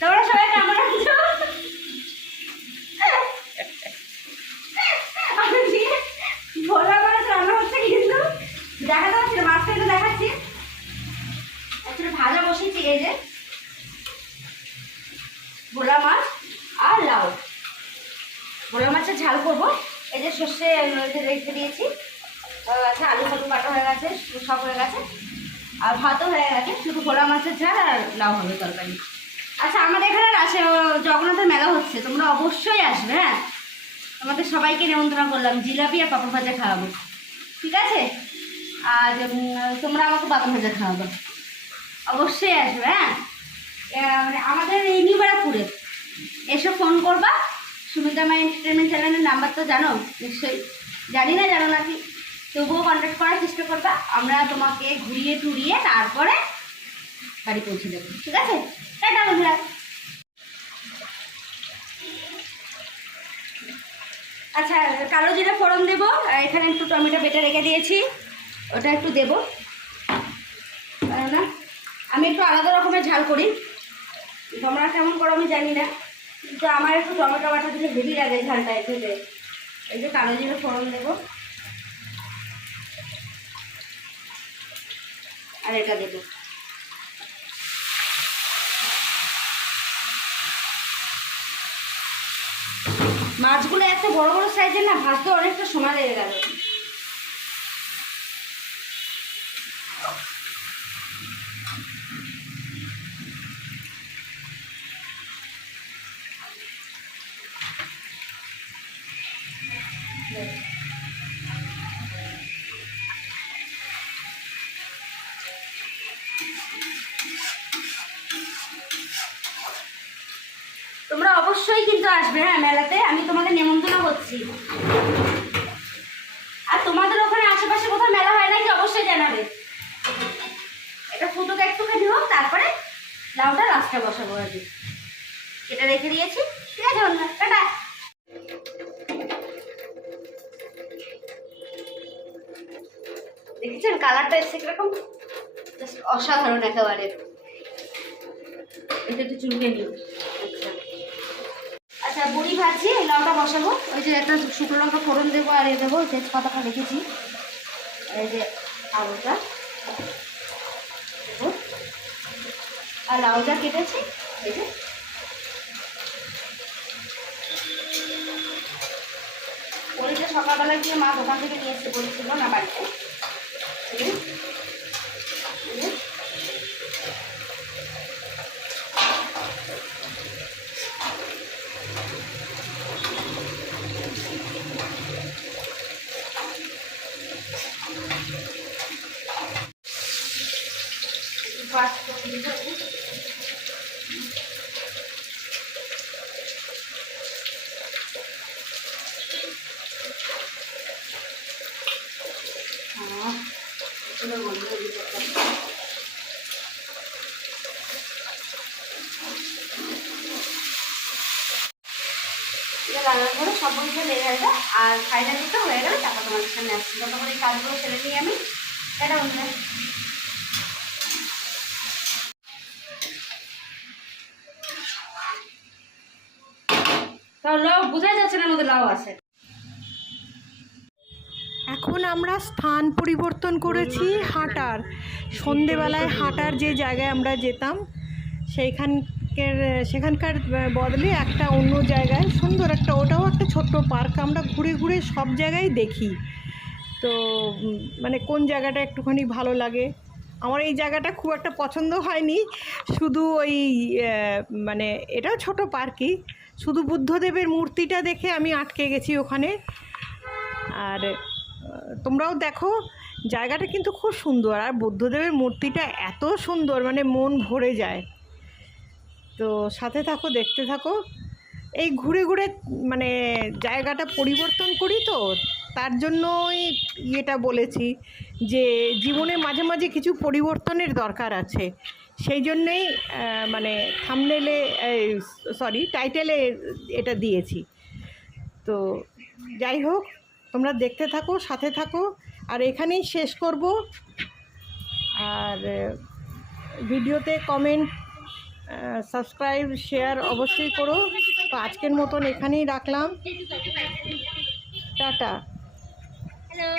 তোমরা সবাই কেমন আছো? ভোলা মাছ রান্না হচ্ছে, কিন্তু দেখাতে পারছি না, মাছটা একটু দেখাচ্ছি। আসলে ভাজা বসেছি, এই যে ভোলা মাছ আর লাউ। ভোলা মাছের ঝাল করবো। এই যে সর্ষে রেখে দিয়েছি, আচ্ছা আলু ফালু কাটা হয়ে গেছে, সব হয়ে গেছে, আর ভাতও হয়ে গেছে, শুধু ভোলা মাছের ঝাল আর লাউ হবে তরকারি। আচ্ছা আমাদের এখানে আসে জগন্নাথের মেলা হচ্ছে, তোমরা অবশ্যই আসবে। হ্যাঁ, তোমাদের সবাইকে নিমন্ত্রণ করলাম, জিলাপি আর পাপড় ভাজা খাওয়াবো, ঠিক আছে? আর তোমরা আমাকে পাপড় ভাজা খাওয়াবো, অবশ্যই আসবে। হ্যাঁ, মানে আমাদের এই নিউ ব্যারাকপুরে এসে ফোন করবা। সুমিতা মা এন্টারটেনমেন্ট চ্যানেলের নাম্বার তো জানো নিশ্চয়ই, জানি না জানো নাকি, তবুও কন্ট্যাক্ট করার চেষ্টা করবা। আমরা তোমাকে ঘুরিয়ে টুরিয়ে তারপরে বাড়ি পৌঁছে দেবো, ঠিক আছে? টাটা বন্ধুরা। আচ্ছা, কালো জিরে ফোড়ন দেবো, এখানে একটু টমেটো বেটে রেখে দিয়েছি, ওটা একটু দেবো। না, আমি একটু আলাদা রকমের ঝাল করি, তোমরা কেমন করো আমি জানি না, কিন্তু আমার একটু টমেটো বাটা দিলে হেভি লাগে ঝালটা খেতে। এই যে কালো জিরে ফোড়ন দেবো, আর এটা দেবো। মাছগুলো এত বড় বড় সাইজের না, ভাজতে অনেকটা সময় লেগে গেল। তোমরা অবশ্যই কিন্তু আসবে, হ্যাঁ মেলাতে, আমি তোমাদের নেমন্তন্ন করছি। আর তোমাদের ওখানে আশেপাশে কোথাও মেলা হয় নাকি অবশ্যই জানাবে। এটা ফুটোকে একটুখানি হোক, তারপরে লাউটা লাস্টে বসাবো। আর কি এটা রেখে দিয়েছি, ঠিক আছে বন্ধুরা, টাটা। দেখেছেন কালারটা এসছে কিরকম, জাস্ট অসাধারণ একেবারে। এটা একটু চুলকে নিই। আচ্ছা আচ্ছা, বড়ি ভাজছি, লাউটা বসাবো। ওই যে একটা শুকনো লঙ্কা ফোড়ন দেবো, আর এ দেবো, তেজপাতাটা রেখেছি, এই যে আলুটা দেবো, আর লাউটা কেটেছি, এই যে বড়িটা সকালবেলায় গিয়ে মা দোকান থেকে নিয়ে এসে বলেছিল না বাড়িতে। রান্নার করে সব বন্ধুরা লেগে যাবে, আর ফাইনাল দিতে হয়ে গেলে তারপর তোমাদের সামনে আসছি। ততক্ষণ এই কাজগুলো সেরে নিই আমি। এটা বন্ধুরা, তাও লাউ বোঝাই যাচ্ছে না মধ্যে লাউ আছে। এখন আমরা স্থান পরিবর্তন করেছি হাঁটার। সন্ধেবেলায় হাঁটার যে জায়গায় আমরা যেতাম সেখানকার বদলে একটা অন্য জায়গায় সুন্দর একটা, ওটাও একটা ছোট্ট পার্ক। আমরা ঘুরে ঘুরে সব জায়গায় দেখি, তো মানে কোন জায়গাটা একটুখানি ভালো লাগে। আমার এই জায়গাটা খুব একটা পছন্দ হয়নি, শুধু ওই মানে এটাও ছোট পার্কই, শুধু বুদ্ধদেবের মূর্তিটা দেখে আমি আটকে গেছি ওখানে। আর তোমরাও দেখো, জায়গাটা কিন্তু খুব সুন্দর, আর বুদ্ধদেবের মূর্তিটা এত সুন্দর, মানে মন ভরে যায়। তো সাথে থাকো, দেখতে থাকো। এই ঘুরে ঘুরে মানে জায়গাটা পরিবর্তন করি, তো তার জন্যই এটা বলেছি যে জীবনে মাঝে মাঝে কিছু পরিবর্তনের দরকার আছে। সেই জন্যেই মানে থাম্বনেলে, সরি টাইটেলে এটা দিয়েছি। তো যাই হোক, তোমরা দেখতে থাকো, সাথে থাকো। আর এখানেই শেষ করব। আর ভিডিওতে কমেন্ট সাবস্ক্রাইব শেয়ার অবশ্যই করো। তো আজকের মতন এখানেই রাখলাম, টাটা। হ্যালো।